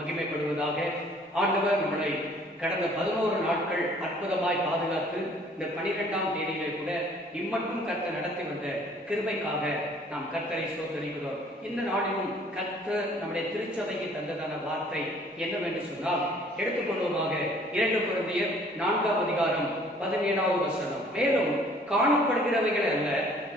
மகிமைப்படுவதாக. ஆண்டவர் நம்மளை கடந்த 11 நாட்கள் அற்புதமாய் பாதுகாத்து இந்த 12ஆம் தேதியிலே கூட இம்மட்டும் கர்த்தர் நடத்தி வந்த கிருபைக்காக நாம் கர்த்தரை ஸ்தோத்திரிக்கிறோம். இந்த நாளிலும் கர்த்தர் நம்முடைய திருச்சபைக்கு தந்ததான வார்த்தை என்னவென்று சொன்னால், எடுத்துக்கொள்வோமாக 2 கொரிந்தியர் 4ஆம் அதிகாரம் 17வது வசனம். மேலும் காணப்படுகிறவைகள் அல்ல,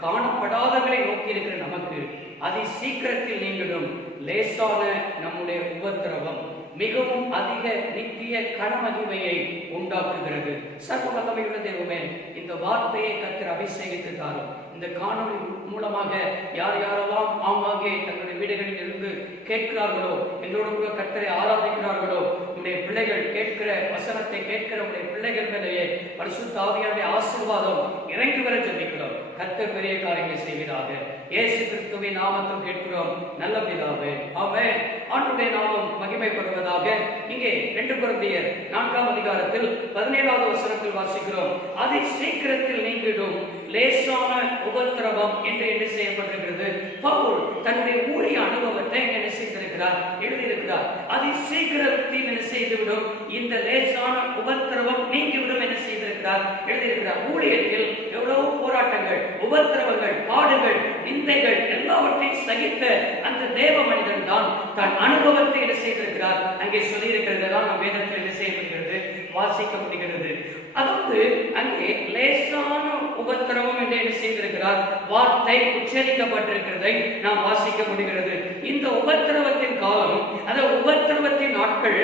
காணப்படாதவர்களை நோக்கி இருக்கிற நமக்கு அதி சீக்கிரத்தில் நீங்களும் லேசான நம்முடைய உபத்திரவம் மிகவும் அதிக நித்திய கனமகிமையை உண்டாக்குகிறது. சர்வ வல்லமையுள்ள தெய்வமே, இந்த வார்த்தையை கர்த்தர் அபிஷேகித்திருக்காரோ, இந்த காணொளி மூலமாக யார் யாரெல்லாம் ஆங்காங்கே தங்களுடைய வீடுகளில் இருந்து கேட்கிறார்களோ, என்னோடு கூட கர்த்தரை ஆராதிக்கிறார்களோ, உடைய பிள்ளைகள் கேட்கிற வசனத்தை கேட்கிற உடைய பிள்ளைகள் மேலேயே பரிசுத்த ஆவியானுடைய ஆசீர்வாதம் இறங்கி வர ஜெபிக்கிறோம். கர்த்தர் பெரிய காரியங்களை செய்வீராக. இயேசு கிறிஸ்துவின் நாமத்தில் கேட்கிறோம் நல்ல பிதாவே, ஆமென். ஆண்டவருடைய நாமம் மகிமைப்படுவதாக. இங்கே 2 கொரிந்தியர் 4ஆம் அதிகாரத்தில் 17வது வசனத்தில் வாசிக்கிறோம், அதி சீக்கிரத்தில் நீங்கிடும் லேசான உபத்திரவம் என்று என்ன செய்யப்பட்டிருக்கிறது. பவுல் தன்னுடைய ஊழிய அனுபவத்தை என்ன செய்திருக்கிறார், எழுதியிருக்கிறார். அதி சீக்கிரத்தில் என்ன செய்துவிடும், இந்த லேசான உபத்திரவம் நீங்கிவிடும் என்ன செய்திருக்கிறார், எழுதியிருக்கிறார். ஊழியத்தில் எவ்வளவு போராட்டங்கள், உபத்திரவங்கள், பாடுகள், நிந்தைகள் எல்லாவற்றையும் சகித்த அந்த தேவ மனிதன் தான் தன் அனுபவத்தை என்ன செய்திருக்கிறார், அங்கே சொல்லியிருக்கிறது தான் நம் வேதத்தில் என்ன செய்யப்படுகிறது, வாசிக்க முடிகிறது. அதாவது அங்கே லேசான உபத்திரவம் என்று என்ன செய்திருக்கிறார், வார்த்தை உச்சரிக்கப்பட்டிருக்கிறதை நாம் வாசிக்க முடிகிறது. இந்த உபத்திரவத்தின் காலம், அந்த உபத்திரவத்தின் நாட்கள்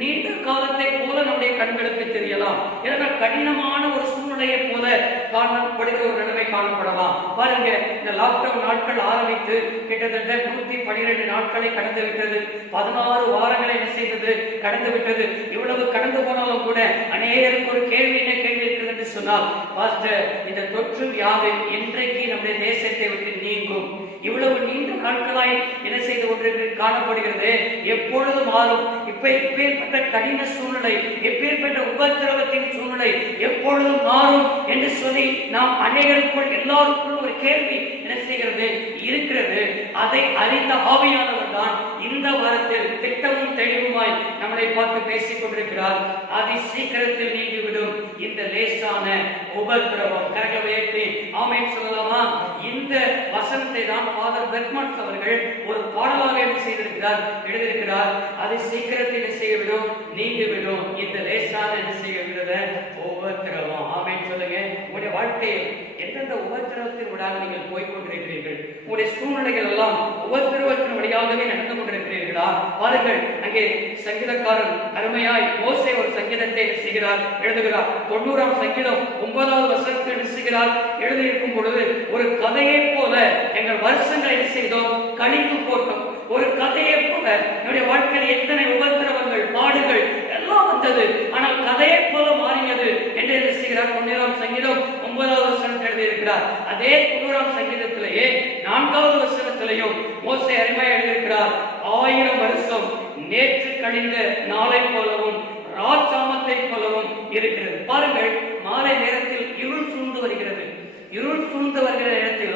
நீண்ட காலத்தை போல நம்முடைய கண்களுக்கு தெரியலாம். ஏன்னா கடினமான ஒரு சூழ்நிலையை போல காணப்படுகிற ஒரு நிலைமை காணப்படலாம். பாருங்க, இந்த லாக்டவுன் நாட்கள் ஆரம்பித்து கிட்டத்தட்ட 112 நாட்களை கடந்து விட்டது. 16 வாரங்களை என்ன செய்தது, கடந்து விட்டது. இவ்வளவு கடந்து போனாலும் கூட அநேகருக்கு ஒரு கேள்வி, என்ன கேள்வி இருக்கிறது என்று சொன்னால், பாஸ்டர், இந்த தொற்று வியாதி என்றைக்கு நம்முடைய தேசத்தை விட்டு நீங்கும்? இவ்வளவு நீண்ட நாட்களாய் என்ன செய்து கொண்டிருக்கு காணப்படுகிறது, எப்பொழுது மாறும்? இப்பேற்பட்ட கடின சூழ்நிலை, எப்பேற்பட்ட உபத்திரவத்தின் சூழ்நிலை எப்பொழுது மாறும் என்று சொல்லி நாம் அநேகருக்குள் எல்லாருக்குள் ஒரு கேள்வி என்ன செய்கிறது இருக்கிறது. அதை அறிந்த ஆவியானவர் தான் இந்த வாரத்தில் திட்டமும் தெளிவுமாய் நம்மளை பார்த்து பேசிக் கொண்டிருக்கிறார். அதி சீக்கிரத்தில் நீங்கிவிடும் இந்த லேசான உபத்திரவம். கரங்களை உயர்த்தி ஆமென் சொல்லலாமா? இந்த வசனத்தை தான் ஃபாதர் பெர்க்மான்ஸ் அவர்கள் ஒரு பாடலாக என்ன செய்திருக்கிறார், எழுதியிருக்கிறார். அது சீக்கிரத்தில் என்ன செய்யவிடும், நீங்கிவிடும் இந்த லேசான என்ன செய்யவிடுத உபத்திரவம். ஆமென் சொல்லுங்க. உங்களுடைய வாழ்க்கையில் எந்தெந்த உபத்திரவத்தின் வழியாக நீங்கள் போய்கொண்டிருக்கிறீர்கள்? உங்களுடைய சூழ்நிலைகள் எல்லாம் உபத்திரவத்தின் வழியாகவே நடந்து கொண்டிருக்கிறீர்களா? பாருங்கள், அங்கே சங்கீதக்காரன் அருமையாய் மோசே ஒரு சங்கீதத்தை செய்கிறார், எழுதுகிறார். 90ஆம் சங்கீதம் 9வது வசனத்தில் என்ன செய்கிறார், எழுதியிருக்கும் பொழுது, ஒரு கதையை போல எங்கள் வருஷங்களை என்ன செய்தோம், கழித்து போட்டோம். ஒரு கதையை போல என்னுடைய வாழ்க்கையில் எத்தனை உபத்திரவங்கள், பாடுகள் எல்லாம் வந்தது, ஆனால் கதையை போல மாறியது என்று என்ன செய்கிறார். 90ஆம் சங்கீதம் 9வது வசனத்தில் எழுதியிருக்கிறார். அதே 90ஆம் சங்கீதத்திலேயே 4வது வசனத்திலேயும் மோசே அருமையாக எழுதியிருக்கிறார், 1000 வருஷம் நேற்று கழிந்த நாளை போலவும் ராஜாமத்தை போலவும் இருக்கிறது. பாருங்கள், மாலை நேரத்தில் இருள் சூழ்ந்து வருகிறது. இருள் சூழ்ந்து வருகிற நேரத்தில்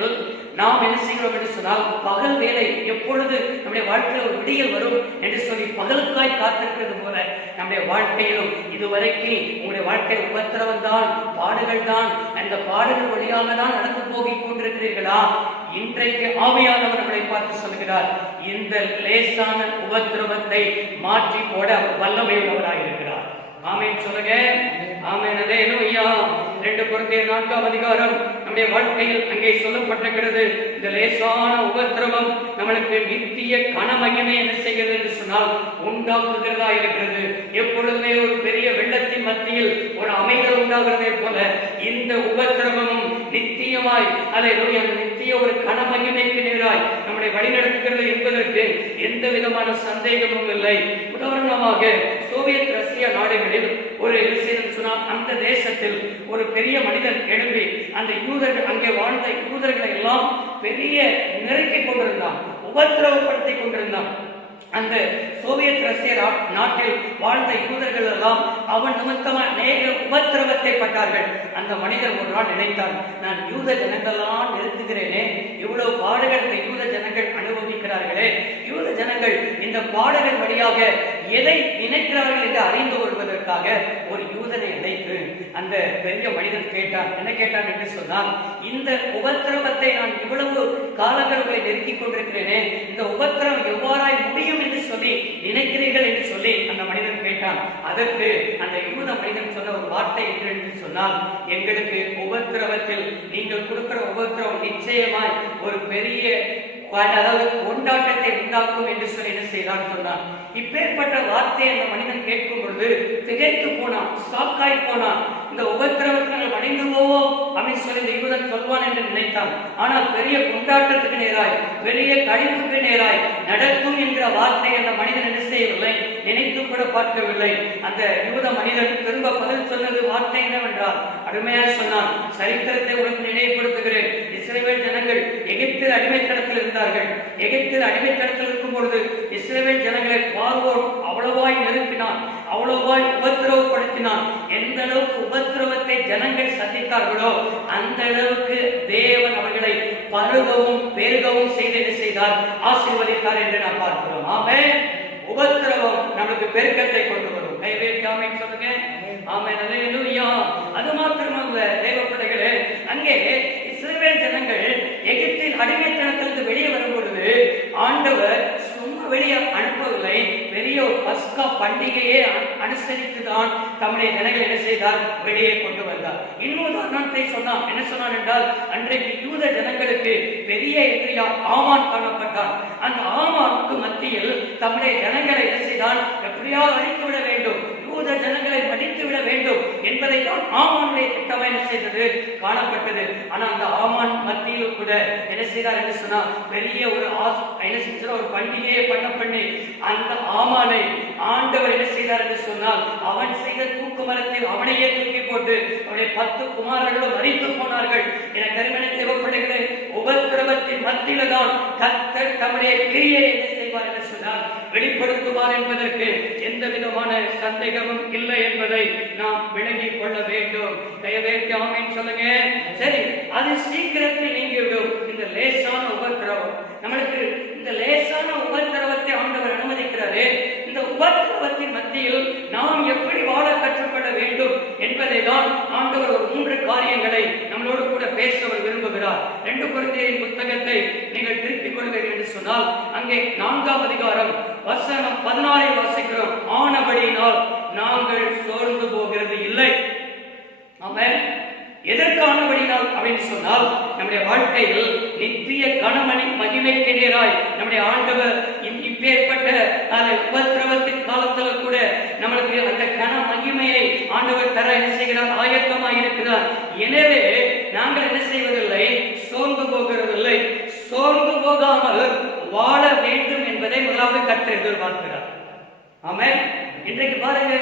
நாம் என்ன செய்கிறோம் என்று சொன்னால், பகல் வேலை எப்பொழுது நம்முடைய வாழ்க்கையில் ஒரு விடியல் வரும் என்று சொல்லி பகலுக்காய் காத்திருக்கிறது போல நம்முடைய வாழ்க்கையிலும் இதுவரைக்கும் உங்களுடைய வாழ்க்கையில் உபத்திரவம் தான், பாடுகள் தான், அந்த பாடுகள் வழியாக தான் நடந்து போகிக் கொண்டிருக்கிறீர்களா? இன்றைக்கு ஆவியானவர் நம்மளை பார்த்து சொல்கிறார், இந்த லேசான உபத்திரவத்தை மாற்றி போட அவர் வல்லமை உள்ளவராக இருக்கிறார். ஆமென் சொல்லுங்க. ஆமென். அல்லேலூயா. 2 கொரிந்தியர் 4ஆம் அதிகாரம் நம்முடைய வாழ்க்கையில் அங்கே சொல்லப்பட்டிருக்கிறது. இந்த லேசான உபத்திரவம் நம்மளுக்கு நித்திய கனமகிமை என்ன செய்கிறது என்று சொன்னால் உண்டாக்குகிறதா இருக்கிறது. எப்பொழுதுமே ஒரு பெரிய வெள்ளத்தின் மத்தியில் ஒரு அமைதல் உண்டாகிறதே போல இந்த உபத்திரவமும் நித்தியமாய், அல்லேலூயா, நித்திய ஒரு கனமகிமைக்கு நேராய் நம்மளை வழிநடத்துகிறது என்பதற்கு எந்த விதமான சந்தேகமும் இல்லை. உதாரணமாக சோவியத் ரஷ்யா நாடுகளில் ஒரு சொன்னால், அந்த தேசத்தில் ஒரு பெரிய மனிதன் எழும்பி அந்த யூதர்கள், அங்கே வாழ்ந்த யூதர்களை எல்லாம் பெரிய நெருக்கிக் கொண்டிருந்தான், உபத்திரவப்படுத்திக் கொண்டிருந்தான். அந்த சோவியத் ரஷ்ய நாட்டில் வாழ்ந்த யூதர்கள் எல்லாம் அவன் நிமித்தமாக அநேக உபத்திரவத்தை பட்டார்கள். அந்த மனிதர் ஒரு நாள் நினைத்தார், நான் யூத ஜனங்கள்லாம் நிறுத்துகிறேனே, இவ்வளவு பாடுகள் இந்த யூத ஜனங்கள் அனுபவிக்கிறார்களே, யூத ஜனங்கள் இந்த பாடுகள் வழியாக எதை நினைக்கிறார்கள் என்று அறிந்து கொள்வதற்காக ஒரு யூதனை அழைத்து அந்த பெரிய மனிதன் கேட்டான். என்ன கேட்டான் என்று சொன்னால், இந்த உபத்திரவத்தை நான் இவ்வளவு காலங்களை நெருக்கிக் கொண்டிருக்கிறேனே, இந்த உபத்திரவம் எவ்வாறாய் முடியும் என்று சொல்லி நினைக்கிறீர்கள் என்று சொல்லி அந்த மனிதன் கேட்டான். அதற்கு அந்த யூத மனிதன் சொன்ன ஒரு வார்த்தை என்று சொன்னால், எங்களுக்கு உபத்திரவத்தில் நீங்கள் கொடுக்கிற உபத்திரவம் நிச்சயமாய் ஒரு பெரிய அதாவது கொண்டாட்டத்தை உண்டாக்கும் என்று சொல்லி என்ன செய்யலாம் சொன்னான். இப்பேற்பட்ட வார்த்தையை அந்த மனிதன் கேட்கும் பொழுது திகைத்து போனான், ஷாக்காய் போனான். இந்த உபத்திரவத்தினால் அடைந்து போவோம் அப்படின்னு சொல்லி இந்த யூதன் சொல்வான் என்று நினைத்தான். ஆனால் பெரிய கொண்டாட்டத்துக்கு நேராய், பெரிய கழிப்புக்கு நேராய் நடக்கும் என்கிற வார்த்தை அந்த மனிதன் என்ன செய்யவில்லை, நினைத்து கூட பார்க்கவில்லை. அந்த யூத மனிதன் திரும்ப பதில் சொன்னது வார்த்தை என்னவென்றால், அருமையாக சொன்னான். சரித்திரத்தை உனக்கு நினைவுபடுத்துகிறேன். இஸ்ரவேல் ஜனங்கள் எகிப்தில் அடிமைத்தனத்தில் இருந்தார்கள். எகிப்தில் அடிமைத்தனத்தில் இருக்கும் பொழுது இஸ்ரவேல் ஜனங்களை பார்வோன் அவ்வளவாய் நெருக்கினான், அவ்வளவாய் உபத்திரவப்படுத்தினான். எந்த அளவுக்கு உபத்திரவத்தை ஜனங்கள் சந்தித்தார்களோ அந்த அளவுக்கு தேவன் அவர்களை பருகவும் பெருகவும் செய்து என்ன செய்தார், ஆசீர்வதித்தார் என்று நாம் பார்க்கிறோம். ஆமென். உபத்திரவம் நமக்கு பெருக்கத்தை கொண்டு வரும். கைவேற்காமை சொல்லுங்க. ஆமென். அல்லேலூயா. அது மாத்திரமல்ல தேவ பிள்ளைகளே, அங்கே இஸ்ரவேல் ஜனங்கள் எகிப்தின் அடிமைத்தனத்திலிருந்து வெளியே வரும் பொழுது ஆண்டவர் சும்மா வெளியே அனுப்பவில்லை, பெரிய ஒரு பஸ்கா பண்டிகையை அனுசரித்துதான் தம்முடைய ஜனங்களை என்ன செய்தார், வெளியே கொண்டு வந்தார். இன்னொரு உதாரணத்தை சொன்னான். என்ன சொன்னான் என்றால், அன்றைக்கு யூத ஜனங்களுக்கு பெரிய எதிரியார் ஆமான் காணப்பட்டான். அந்த ஆமானுக்கு மத்தியில் தம்முடைய ஜனங்களை என்ன செய்தான், எப்படியாவது அழித்துவிட வேண்டும், யூத ஜனங்களை மடித்து விட வேண்டும் என்பதை தான் ஆமானுடைய திட்டமாக என்ன செய்தது, காணப்பட்டது. ஆனால் அந்த ஆமான் மத்தியிலும் கூட என்ன செய்தார் என்று சொன்னால், பெரிய ஒரு என்ன செஞ்ச ஒரு பண்டிகையை பண்ணி அந்த ஆமானை ஆண்டவர் என்ன செய்தார் என்று சொன்னால், அவன் செய்த தூக்கு மரத்தில் அவனையே தூக்கி போட்டு அவருடைய 10 குமாரர்களும் மரித்து போனார்கள். என கருமனை தேவைப்படுகிற உபத்திரவத்தின் மத்தியில தான் கர்த்தர் தம்முடைய கிரியை என்ன செய்வார் என்று சொன்னால் வெளிப்படுத்துவார் என்பதற்கு எந்த விதமான சந்தேகமும் இல்லை என்பதை நாம் விளங்கிக் கொள்ள வேண்டும். தயவேற்று ஆமென் சொல்லுங்க. சரி, அது சீக்கிரத்தில் நீங்கிவிடும். இந்த லேசான உபத்திரவம் நம்மளுக்கு, இந்த லேசான உபத்திரவத்தை ஆண்டவர் அனுமதிக்கிறாரு. இந்த உபத்திரவத்தின் மத்தியில் நாம் எப்படி வாழ கற்றுக்கொள்ள வேண்டும் என்பதை தான் ஆண்டவர் ஒரு 3 காரியங்களை நம்மளோடு கூட பேச விரும்புகிறார். 2 கொரிந்தியரின் புத்தகத்தை நீங்கள் திருப்பிக் கொள்வீர்கள் என்று சொன்னால், அங்கே 4ஆம் அதிகாரம் வசனம் 16 வாசிக்கிறோம். ஆனபடியினால் நாங்கள் சோர்ந்து போகிறது இல்லை. ஆமென். எதற்கானபடினால் அப்படின்னு சொன்னால், நம்முடைய வாழ்க்கையில் நித்திய கணவனை மகிமைக்கு நேராய் நம்முடைய ஆண்டவர் இப்பேற்பட்ட உபத்திரவத்தின் காலத்தில் கூட நம்மளுக்கு அந்த கன மகிமையை ஆண்டவர் தர என்ன செய்கிறார், ஆயத்தமாக இருக்கிறார். எனவே நாங்கள் என்ன செய்வதில்லை, சோர்ந்து போகிறதில்லை. சோர்ந்து போகாமல் வாழ வேண்டும் என்பதை முதலாவது கர்த்தர் எதிர்பார்க்கிறார். ஆமென். இன்றைக்கு பாருங்க,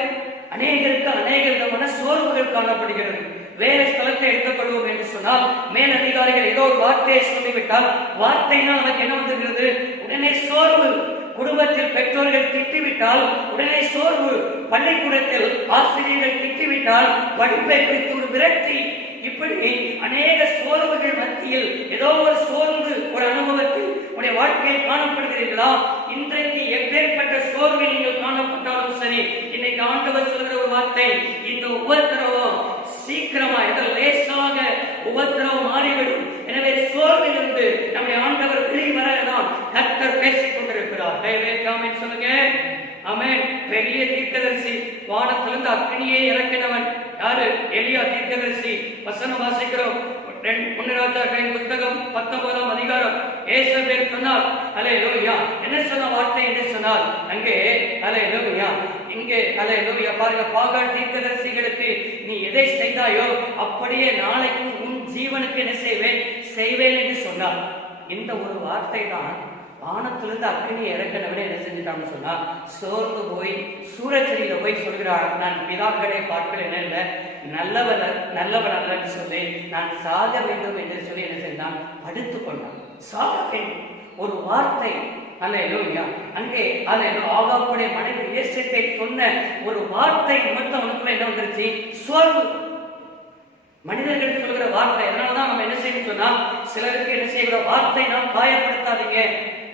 அநேகருக்கு அநேக விதமான சோர்வுகள் காணப்படுகிறது. வேற ஸ்தலத்தை எடுத்துக்கொள்வோம் என்று சொன்னால், மேல் அதிகாரிகள் ஏதோ ஒரு வார்த்தையை சொல்லிவிட்டால், வார்த்தையினால் நமக்கு என்ன வந்துகிறது, உடனே சோர்வு. குடும்பத்தில் பெற்றோர்கள் திட்டிவிட்டால் உடனே சோர்வு. பள்ளிக்கூடத்தில் ஆசிரியர்கள் திட்டிவிட்டால் படிப்பை குறித்து ஒரு விரக்தி. இப்படி அநேக சோர்வுகள் மத்தியில் ஏதோ ஒரு சோர்வு ஒரு அனுபவத்தில் உடைய வாழ்க்கையில் காணப்படுகிறீர்களா? இன்றைக்கு எப்பேற்பட்ட சோர்வில் நீங்கள் காணப்பட்டாலும் சரி, இன்னைக்கு ஆண்டவர் சொல்கிற ஒரு வார்த்தை, இந்த உபத்திரவம் சீக்கிரமா லேசாக உபத்திரவம் மாறிவிடும். எனவே சோர்வில் இருந்து நம்முடைய ஆண்டவர் வெளிவரதான் கர்த்தர் பேசிக் கொண்டிருக்கிறார். ஆமென் சொல்லுங்க. ஆமென். பெரிய தீர்க்கதரிசி, வானத்திலிருந்து அக்கினியை இறக்கினவன் யாரு? எலியா தீர்க்கதரிசி. வசனம் வாசிக்கிறோம். 1 ராஜாக்களின் புத்தகம் 19ஆம் அதிகாரம். ஏசபேல் சொன்னார், அல்லேலூயா. என்ன சொன்ன வார்த்தை என்று சொன்னால், அங்கே அல்லேலூயா, இங்கே அல்லேலூயா பாருங்க, பாகால் தீர்க்கதரிசிகளுக்கு நீ எதை செய்தாயோ அப்படியே நாளைக்கு உன் ஜீவனுக்கு என்ன செய்வேன் என்று சொன்னார். இந்த ஒரு வார்த்தை தான் வானத்திலிருந்து அக்கினி இறக்கினவனே என்ன செஞ்சுட்டான்னு சொன்னா, சோர்ந்து போய் சூரச்செடியில போய் சொல்கிறார், நான் பிதாக்களை பார்க்கிறேன் இல்லை, நல்லவன் அல்லன்னு சொல்லி நான் சாக வேண்டும் என்று சொல்லி என்ன செய்தான், படுத்துக் கொண்டான். சாக வேண்டும் ஒரு வார்த்தை. அல்லேலூயா. அங்கே ஆகாப்புடைய மனைவி ஏசேத்தை சொன்ன ஒரு வார்த்தை மட்டும் அவனுக்குள்ள என்ன வந்துருச்சு, சோர்வு. மனிதர்கள் சொல்கிற வார்த்தை. அதனாலதான் நம்ம என்ன செய்யணும் சொன்னா, சிலருக்கு என்ன செய்கிற வார்த்தை நாம் காயப்படுத்தாதீங்க.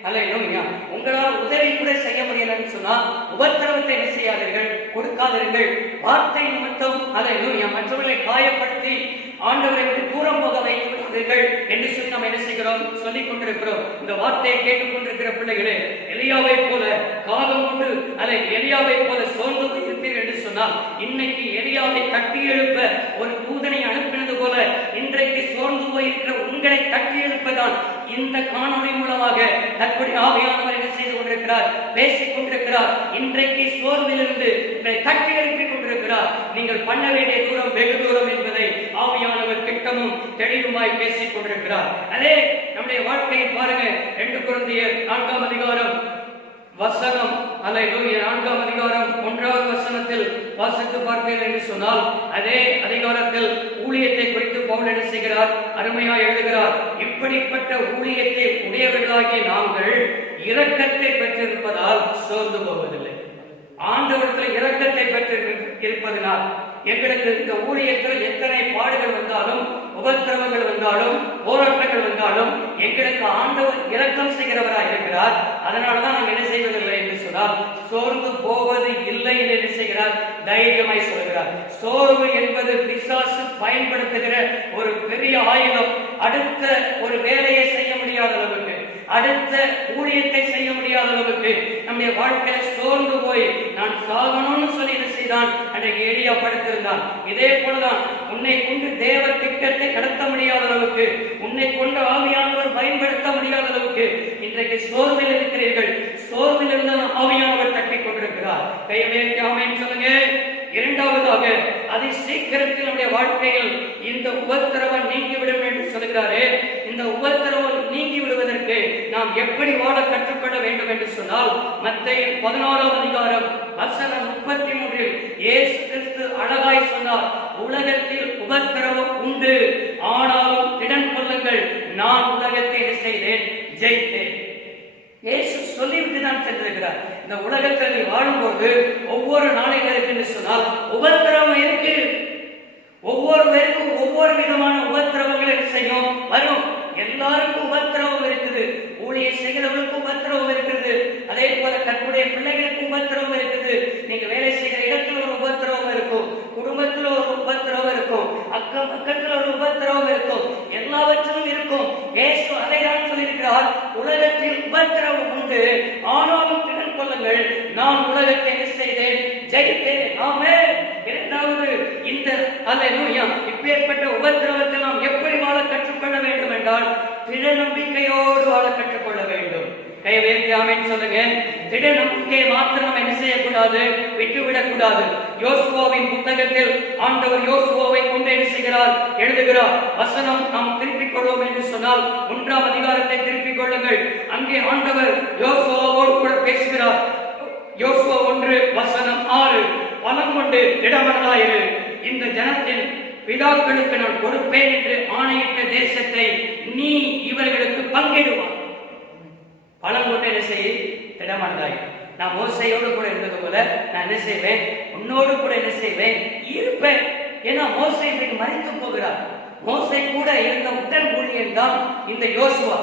அல்லேலூயா. உங்களால் உதவி கூட செய்ய முடியலன்னு சொன்னா உபத்திரவத்தை என்ன செய்யாதீர்கள், கொடுக்காதீர்கள். வார்த்தை நிமித்தம் அல்லேலூயா மற்றவர்களை காயப்படுத்தி ஆண்டவரை விட்டு தூரம் போக வைத்து விடாதீர்கள் என்று சொல்லி நாம் என்ன செய்கிறோம், சொல்லிக் கொண்டிருக்கிறோம். இந்த வார்த்தையை கேட்டுக் கொண்டிருக்கிற பிள்ளைகளே, எலியாவை போல காலம் கொண்டு எலியாவை போல சோர்ந்து இருப்பீர்கள் என்று சொன்னால், இன்னைக்கு எலியாவை தட்டி எழுப்ப ஒரு தூதனை அனுப்பினது போல இன்றைக்கு சோர்ந்து போயிருக்கிற உங்களை தட்டி எழுப்பதான் இந்த காணொளி மூலமாக கர்த்தருடைய ஆவியானவர் என்ன செய்து கொண்டிருக்கிறார், பேசிக் கொண்டிருக்கிறார். இன்றைக்கு சோர்விலிருந்து உங்களை தட்டி எழுப்பிக் கொண்டிருக்கிறார். நீங்கள் பண்ண வேண்டிய தூரம் வெகு தூரம் என்பதை ஆவியானவர் திட்டமும் தெளிவுமாய் பேசிக் கொண்டிருக்கிறார். அதே நம்முடைய வாழ்க்கையில் பாருங்க, 2 கொரிந்தியர் 4ஆம் அதிகாரம் வசனம் 4ஆம் அதிகாரம் 1வது வசனத்தில் வாசித்து பார்ப்பீர்கள் என்று சொன்னால், அதே அதிகாரத்தில் ஊழியத்தை குறித்து பவுல் என்ன செய்கிறார், அருமையாக எழுதுகிறார். இப்படிப்பட்ட ஊழியத்தை உடையவர்களாகிய நாங்கள் இரக்கத்தை பெற்றிருப்பதால் சோர்ந்து போவதில்லை. ஆண்டவரிடத்தில் இரக்கத்தை பெற்று இருப்பதனால் எங்களுக்கு இந்த ஊழியத்தில் எத்தனை பாடுகள் வந்தாலும், உபத்திரவங்கள் வந்தாலும், போராட்டங்கள் வந்தாலும் எங்களுக்கு ஆண்டவர் இரக்கம் செய்கிறவராக இருக்கிறார். அதனாலதான் நாங்கள் என்ன செய்வதில்லை என்று சொன்னால் சோர்ந்து போவது இல்லை என்று என்ன செய்கிறார், தைரியமாய் சொல்கிறார். சோர்வு என்பது பிசாசு பயன்படுத்துகிற ஒரு பெரிய ஆயுதம். அடுத்த ஒரு வேலையை செய்ய முடியாத அளவுக்கு, அடுத்த ஊழியத்தை செய்ய முடியாத அளவுக்கு நம்முடைய வாழ்க்கையில சோர்ந்து போய் நான் சாகணும்னு சொல்லி என்ன செய்தான், அன்றைக்கு எலியா படுத்திருந்தான். இதே போலதான் உன்னை கொண்டு தேவ திட்டத்தை கடத்த முடியாத அளவுக்கு, உன்னை கொண்டு ஆவியானவர் பயன்படுத்த முடியாத அளவுக்கு இன்றைக்கு சோர்வில் இருக்கிறீர்கள். சோர்வில் இருந்து ஆவியானவர் தட்டி கொண்டிருக்கிறார். கையை ஆமென் சொல்லுங்க. இரண்டாவதாக, அதை சீக்கிரத்தில் நம்முடைய வாழ்க்கையில் இந்த உபத்திரவம் நீங்கிவிடும் என்று சொல்கிறாரே, இந்த உபத்திரவம் நீங்கி விடுவதற்கு நாம் எப்படி வாழ கற்றுக்கொள்ள வேண்டும் என்று சொன்னால், மத்தேயு 16ஆம் அதிகாரம் வசனம் 33 இயேசு கிறிஸ்து அழகாய் சொன்னார், உலகத்தில் உபத்திரவம் உண்டு, ஆனாலும் திடன் கொள்ளுங்கள், நான் உலகத்தை செய்தேன், ஜெயித்தேன். இயேசு சொல்லிவிட்டு தான் சென்றிருக்கிறார். இந்த உலகத்தில் நீ வாழும்போது ஒவ்வொரு நாளைக்கு இருக்குன்னு சொன்னால் உபத்திரவம் இருக்கு. ஒவ்வொருவருக்கும் ஒவ்வொரு விதமான உபத்திரவங்கள் செய்யும் வரும். எல்லாருக்கும் உபத்திரவம் இருக்குது. ஊழியர் செய்கிறவர்களுக்கும் உபத்திரவம் இருக்கிறது. அதே போல கர்த்தருடைய பிள்ளைகளுக்கும் உபத்திரவம் இருக்குது. நீங்க வேலை செய்கிற இடத்துல ஒரு உபத்திரவம் இருக்கும், குடும்பத்தில் ஒரு உபத்திரவம் இருக்கும், அக்கம் பக்கத்தில் ஒரு உபத்திரவம் இருக்கும், எல்லாவற்றிலும் இருக்கும். இயேசு அதை தான் சொல்லியிருக்கிறார், உலகத்தில் உபத்திரவம் உண்டு, ஆனாலும் திடன் கொள்ளுங்கள், நான் உலகத்தை என்ன செய்தேன், ஜெயித்தேன். ஆமென். இரண்டாவது, இந்த அல்லேலூயா இப்பேற்பட்ட உபத்திரவத்தை நாம் எப்படி வாழ கற்றுக்கொள்ள வேண்டும் என்றால் திட நம்பிக்கையோடு வாழ கற்றுக்கொள்ள வேண்டும். கையை உயர்த்தி ஆமென் சொல்லுங்க. திட நம்பிக்கையை மாத்திரம் என்ன செய்யக்கூடாது, விட்டுவிடக் கூடாது. யோசுவாவின் புத்தகத்தில் ஆண்டவர் யோசுவாவை கொண்டு என்ன செய்கிறார், எழுதுகிறார். வசனம் நாம் திருப்பிக் கொள்வோம் என்று சொன்னால் 1ஆம் அதிகாரத்தை திருப்பிக் கொள்ளுங்கள். அங்கே ஆண்டவர் யோசுவாவோடு கூட பேசுகிறார். யோசுவா 1 வசனம் 6, பலம் கொண்டு திடமனதாயிரு, இந்த ஜனத்தின் பிதாக்களுக்கு நான் கொடுப்பேன் என்று ஆணையிட்ட தேசத்தை நீ இவர்களுக்கு பங்கிடுவார். பலம் கொண்டு என்ன செய்ய, திடமனதாயிரு. நான் மோசையோடு கூட இருந்தது போல நான் என்ன செய்வேன், உன்னோடு கூட என்ன செய்வேன், இருப்பேன். ஏன்னா மோசை இன்றைக்கு மறைத்து போகிறார். மோசை கூட இருந்த உடன் ஊழியன் தான் இந்த யோசுவா.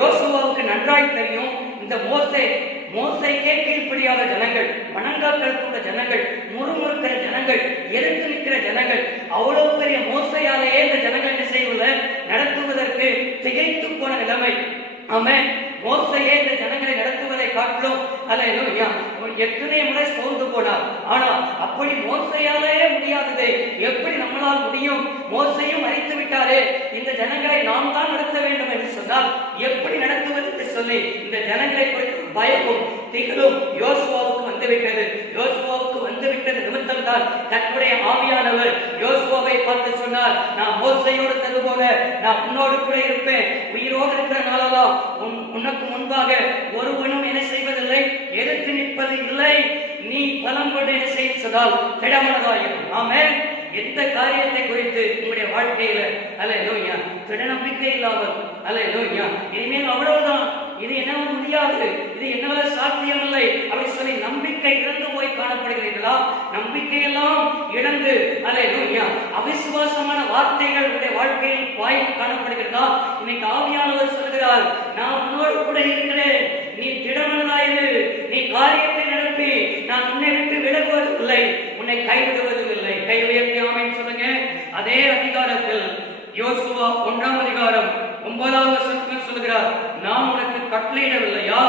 யோசுவாவுக்கு நன்றாய் தெரியும், இந்த மோசைக்கே கீழ்ப்படியாத ஜனங்கள், வணங்காக்களுக்குள்ள ஜனங்கள், முறுமுறுக்கிற ஜனங்கள், எதிர்த்து நிற்கிற ஜனங்கள், அவ்வளவு பெரிய மோசையாலேயே இந்த ஜனங்கள் என்ன செய்வதில்லை, நடத்துவதற்கு திகைத்து போன நிலைமை. ஆமென். மோசையே இந்த ஜனங்களை நடத்துவதை காட்டிலும் அல்லேலூயா எத்தனை முறை சோர்ந்து போனார். ஆனா அப்படி மோசையாலே முடியாதது எப்படி நம்மளால் முடியும்? மோசையும் மறைத்து விட்டாரே, இந்த ஜனங்களை நாம் தான் நடத்த வேண்டும் என்று சொன்னால் எப்படி நடத்துவது என்று சொல்லி இந்த ஜனங்களை குறித்து பயமும் திகிலும் யோசுவாவுக்கு வந்துவிட்டது. யோசுவாவுக்கு வந்துவிட்டது நிமித்தம் தான் கர்த்தருடைய ஆவியானவர் யோசுவாவை பார்த்து சொன்னார், நான் மோசையோடு தரு போல நான் உன்னோடு கூட இருப்பேன். உயிரோடு இருக்கிற நாளெல்லாம் உனக்கு முன்பாக ஒருவனும் என்ன செய்வதில்லை, எதிர்த்து நிற்பது இல்லை. நீ பலம் கொண்டு என்ன செய்ய சொன்னால் திடமனதாயிரும். ஆமென். எந்த காரியத்தை குறித்து உங்களுடைய வாழ்க்கையில அல்லேலூயா திட நம்பிக்கை இல்லாமல் அல்லேலூயா இனிமேல் அவ்வளவுதான், இது என்னால முடியாது, இது என்னால சாத்தியம் இல்லை அப்படி சொல்லி நம்பிக்கை இழந்து போய் காணப்படுகிறீர்களா? நம்பிக்கையெல்லாம் இழந்து அல்லேலூயா அவிசுவாசமான வார்த்தைகள் உங்களுடைய வாழ்க்கையில் வாய் காணப்படுகிறதா? இன்னைக்கு ஆவியானவர் சொல்கிறார், நான் உன்னோடு கூட இருக்கிறேன், நீ திடமனதாயிரு, நீ காரியத்தை நடப்பி. நான் உன்னை விட்டு விலகுவதில்லை, உன்னை கைவிடுவதில்லை. கை உயர்த்தி ஆமென் சொல்லுங்க. அதே அதிகாரத்தில் யோசுவா 1ஆம் அதிகாரம் 9வது வசனத்தில் சொல்கிறார், நான் உனக்கு கட்டளையிடவில்லையா?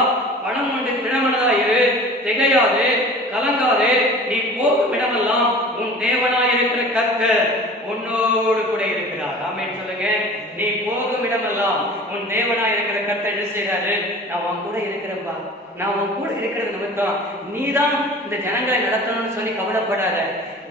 பணம் கொண்டு திடமனதாயிரு, திகையாதே, கலங்காதே. நீ போகும் இடமெல்லாம் உன் தேவனாயிருக்கிற கர்த்தர் உன்னோடு கூட இருக்கிறார். ஆமென் சொல்லுங்க. நீ போகும் இடமெல்லாம் உன் தேவனாயிருக்கிற கர்த்தர் என்ன செய்யறாரு? நான் உன் கூட இருக்கிறப்பா, நான் உன் கூட இருக்கிறது நிமித்தம் நீதான் இந்த ஜனங்களை நடத்தணும்னு சொல்லி கவலைப்படாத.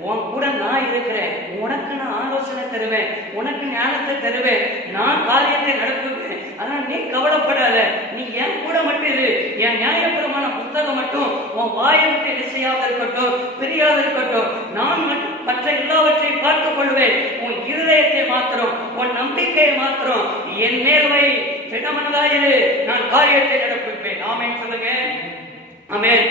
உன் கூட நான் இருக்கிறேன், உனக்கு நான் ஆலோசனை தருவேன், உனக்கு ஞானத்தை தருவேன், நான் காரியத்தை நடத்துவேன். ஆனா நீ கவலைப்படாத, நீ என் கூட மட்டும் இரு. என் நியாயபுரமான புத்தகம் மட்டும் உன் வாயை விட்டு என்ன செய்யாத இருக்கட்டும், பிரியாத இருக்கட்டும். நான் மற்ற எல்லாவற்றையும் பார்த்துக் கொள்வேன். உன் இருதயத்தை மாத்திரம், உன் நம்பிக்கையை மாத்திரம் என் மேல்வை. திடமனதாயிரு, நான் காரியத்தை நடப்பிப்பேன். ஆமென் சொல்லுங்க. ஆமென்.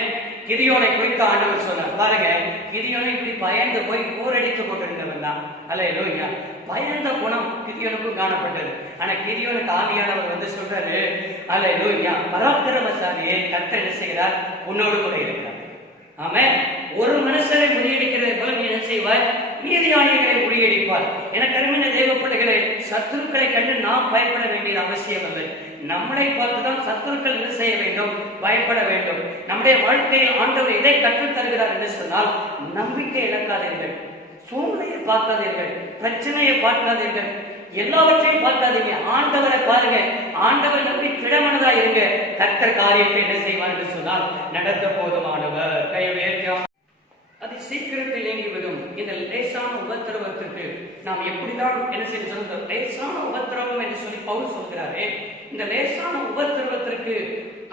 கிதியோனை குறித்து ஆண்டவர் சொன்னார். பாருங்க, கிதியோனை இப்படி பயந்து போய் போரடித்து கொண்டிருந்தவன் தான். அல்லேலூயா. பயந்த குணம் கிதியோனுக்கும் காணப்பட்டது. ஆனா கிதியோனுக்கு ஆவியானவர் வந்து சொல்றாரு, அல்லேலூயா, பராக்கிரமசாலியே, கர்த்தர் என்ன செய்கிறார்? உன்னோடு கூட இருக்கிறார். ஆமென். ஒரு மனுஷனை முறியடிக்கிறது போல நீ என்ன செய்வாய்? மீதியானிகளை முறியடிப்பார். எனக்கு அருமையான தேவ பிள்ளைகளே, சத்துருக்களை கண்டு நாம் பயப்பட வேண்டிய அவசியம் இல்லை. நம்மளை பார்த்துதான் சத்துருக்கள் என்ன செய்ய வேண்டும்? பயப்பட வேண்டும். நம்முடைய வாழ்க்கையில் ஆண்டவர் இதை கற்றுத் தருகிறார் என்று சொன்னால், நம்பிக்கை இழக்காதீர்கள், சூழ்நிலையை பார்க்காதீர்கள், பிரச்சனையை பார்க்காதீர்கள், எல்லாவற்றையும் பார்க்காதீங்க. ஆண்டவரை பாருங்க. ஆண்டவர் நம்பி திடமனதா இருங்க. கர்த்தர் காரியத்தை என்ன செய்வார் என்று சொன்னால் நடத்த போதுமானவர். கையை அது சீக்கிரத்தில் இயங்கிவிடும். இந்த லேசான உபத்திரவத்திற்கு நாம் எப்படிதான் என்ன செய்ய சொல்லுங்கள்? லேசான உபத்திரவம் என்று சொல்லி பவுல் சொல்கிறாரே, இந்த லேசான உபத்திரவத்திற்கு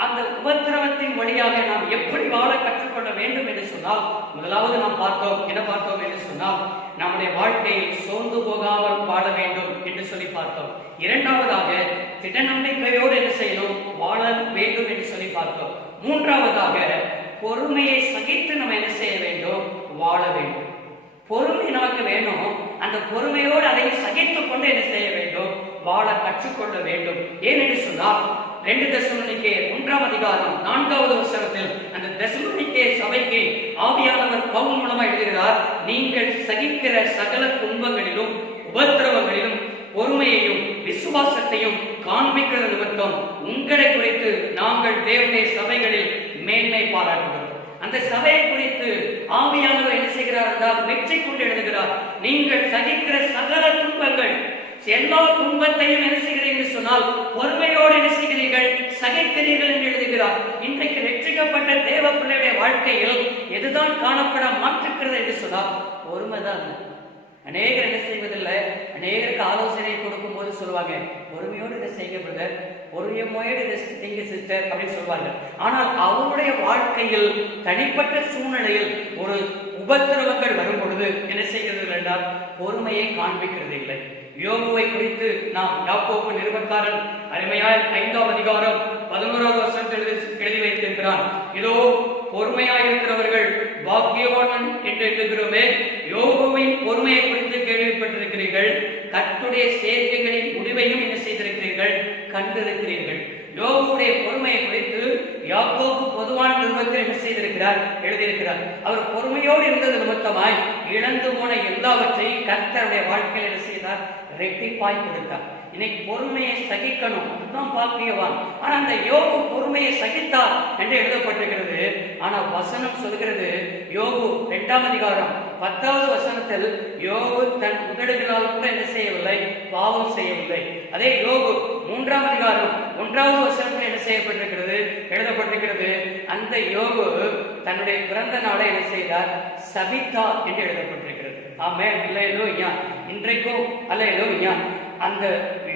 அந்த உபத்திரவத்தின் வழியாக நாம் எப்படி வாழ கற்றுக்கொள்ள வேண்டும் என்று சொன்னால், முதலாவது நாம் பார்த்தோம். என்ன பார்த்தோம் என்று சொன்னால், நம்முடைய வாழ்க்கையில் சோர்ந்து போகாமல் வாழ வேண்டும் என்று சொல்லி பார்த்தோம். இரண்டாவதாக திட நம்பிக்கையோடு என்ன செய்யணும்? வாழ வேண்டும் என்று சொல்லி பார்த்தோம். மூன்றாவதாக பொறுமையை சகித்து நம்ம என்ன செய்ய வேண்டும்? வாழ வேண்டும். பொறுமை நமக்கு வேணும். அந்த பொறுமையோடு அதை சகித்துக் கொண்டு என்ன செய்ய வேண்டும்? வாழ கற்றுக்கொள்ள வேண்டும். ஏனென்று சொன்னால் 2 தெசலோனிக்கே 1ஆம் அதிகாரம் 4வது வசனத்தில் அந்த தெசலோனிக்கே சபைக்கு ஆவியானவர் பவுல் மூலமா எழுதுகிறார், நீங்கள் சகிக்கிற சகல துன்பங்களிலும் உபத்திரவங்களிலும் பொறுமையையும் விசுவாசத்தையும் காண்பிக்கிற நிமித்தம் உங்களை குறித்து நாங்கள் தேவனுடைய சபைகளில் மேன்மை பாராட்டுகிறோம். அந்த சபையை குறித்து ஆவியானவர் என்ன செய்கிறார் என்றால் வெற்றி கொண்டு எழுதுகிறார். நீங்கள் சகிக்கிற சகல துன்பங்கள், எல்லா துன்பத்தையும் என்ன செய்கிறீர்கள் சொன்னால் பொறுமையோடு என்ன செய்கிறீர்கள்? சகிக்கிறீர்கள் என்று எழுதுகிறார். இன்றைக்கு ரட்சிக்கப்பட்ட தேவ பிள்ளையுடைய வாழ்க்கையில் எதுதான் காணப்பட மாற்றுகிறது என்று சொன்னால் பொறுமைதான். அநேகர் என்ன செய்வதில்லை. அநேகருக்கு ஆலோசனை கொடுக்கும் போது சொல்லுவாங்க, பொறுமையோடு இதை செய்ய பிரதர், பொறுமையோடு இதை செய்ய சிஸ்டர் அப்படின்னு சொல்வாங்க. ஆனால் அவருடைய வாழ்க்கையில் தனிப்பட்ட சூழ்நிலையில் ஒரு உபத்திரவங்கள் வரும் பொழுது என்ன செய்கிறது என்றால் பொறுமையை காண்பிக்கிறது இல்லை. யோபுவை குறித்து நாம் யாக்கோபு நிருபக்காரன் அருமையாய் 5ஆம் அதிகாரம் 11வது வசனத்தில் எழுதி வைத்திருக்கிறான். இதோ பொறுமையாயிருக்கிறவர்கள் பாக்கியவான் என்று எழுதுகிறோமே, யோபுவின் பொறுமையை குறித்து கேள்விப்பட்டிருக்கிறீர்கள், கர்த்தருடைய சேர்க்கைகளின் முடிவையும் என்ன செய்திருக்கிறீர்கள்? கண்டிருக்கிறீர்கள். யோபுடைய பொறுமையை குறித்து யாக்கோபு பொதுவான நிருபத்தில் என்ன செய்திருக்கிறார்? எழுதியிருக்கிறார். அவர் பொறுமையோடு இருந்தது நிமித்தமாய் இழந்து போன எல்லாவற்றையும் கர்த்தருடைய வாழ்க்கையில் என்ன செய்தார்? ரெட்டிப்பாய் கொடுத்தார். இன்னைக்கு பொறுமையை சகிக்கணும், அதுதான் பாக்கியவான். ஆனா அந்த யோபு பொறுமையை சகித்தார் என்று எழுதப்பட்டிருக்கிறது. ஆனா வசனம் சொல்கிறது, யோபு 2ஆம் அதிகாரம் 10வது வசனத்தில் யோபு தன் உதடுகளால் கூட என்ன செய்யவில்லை? பாவம் செய்யவில்லை. அதே யோபு 3ஆம் அதிகாரம் 1வது வசனத்தில் என்ன செய்யப்பட்டிருக்கிறது? எழுதப்பட்டிருக்கிறது, அந்த யோபு தன்னுடைய பிறந்த நாளை என்ன செய்தார்? சபித்தார் என்று எழுதப்பட்டிருக்கிறது. ஆமென். அல்லேலூயா. இன்றைக்கும் அல்லேலூயா. அந்த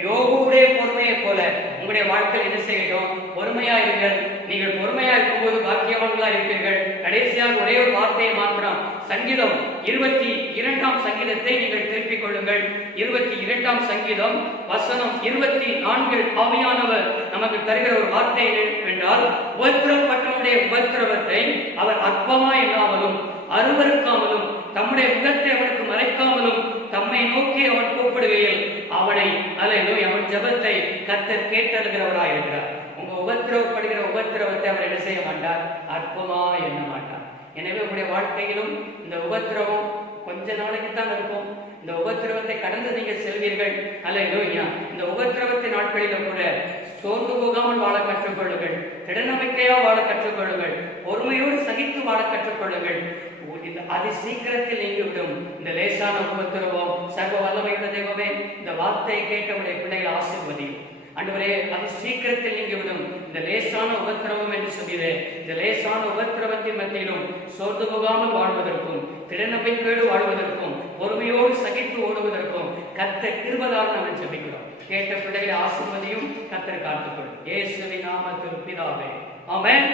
யோபுடைய பொறுமையை போல உங்களுடைய வாழ்க்கையில் என்ன செய்யணும்? பொறுமையா இருங்கள். நீங்கள் பொறுமையா இருக்கும்போது பாக்கியவான்களா இருப்பீர்கள். கடைசியாக ஒரே ஒரு வார்த்தையை மாத்திரம், சங்கீதம் 22ஆம் சங்கீதத்தை நீங்கள் திருப்பிக் கொள்ளுங்கள். 22ஆம் சங்கீதம் வசனம் 24 ஆவியானவர் நமக்கு தருகிற ஒரு வார்த்தை என்றால், உபத்திரவப்பட்டவனுடைய உபத்திரவத்தை அவர் அற்பமாய் இல்லாமலும் அருவருக்காமலும் தம்முடைய முகத்தை அவனுக்கு மறைக்காமலும் தம்மை நோக்கி அவன் கூப்பிடுகையில் அவனை அல்லேலூயா அவன் ஜெபத்தை கர்த்தர் கேட்டருகிறவராயிருக்கிறார். உங்க உபத்திரவப்படுகிற உபத்திரவத்தை அவர் என்ன செய்ய மாட்டார்? அற்பமா எண்ண மாட்டார். எனவே உங்களுடைய வாழ்க்கையிலும் இந்த உபத்திரவம் கொஞ்ச நாளைக்கு தான் இருக்கும். இந்த உபத்திரவத்தை கடந்து நீங்க செல்வீர்கள். அல்லேலூயா. இந்த உபத்திரவத்தின் நாட்களிலும் கூட சோர்ந்து போகாமல் வாழ கற்றுக்கொள்ளுங்கள். திடநம்பிக்கையா வாழ கற்றுக்கொள்ளுங்கள். பொறுமையோடு சகித்து வாழ கற்றுக்கொள்ளுங்கள். அது சீக்கிரத்தில் நீங்கிவிடும். இந்த லேசான உபத்திரவம் சர்வ வல்லமையுள்ள தெய்வமே, இந்த வார்த்தையை கேட்டவுடைய பிள்ளைகள் ஆசீர்வதியும் ஆண்டவரே. அது சீக்கிரத்தில் நீங்கிவிடும். இந்த லேசான உபத்திரவம் என்று சொல்கிறேன். இந்த லேசான உபத்திரவத்தின் மத்தியிலும் சோர்ந்து போகாமல் வாழ்வதற்கும், திடநம்பிக்கையோடு வாழ்வதற்கும், பொறுமையோடு சகித்து ஓடுவதற்கும் கர்த்தர் கிருபையால் நாங்கள் ஜெபிக்கிறோம். கேட்ட பிள்ளைகளை ஆசீர்வதியும் கர்த்தர் காத்துக்கொள்ளும். இயேசுவின் நாமத்தில் பிதாவே, ஆமென்.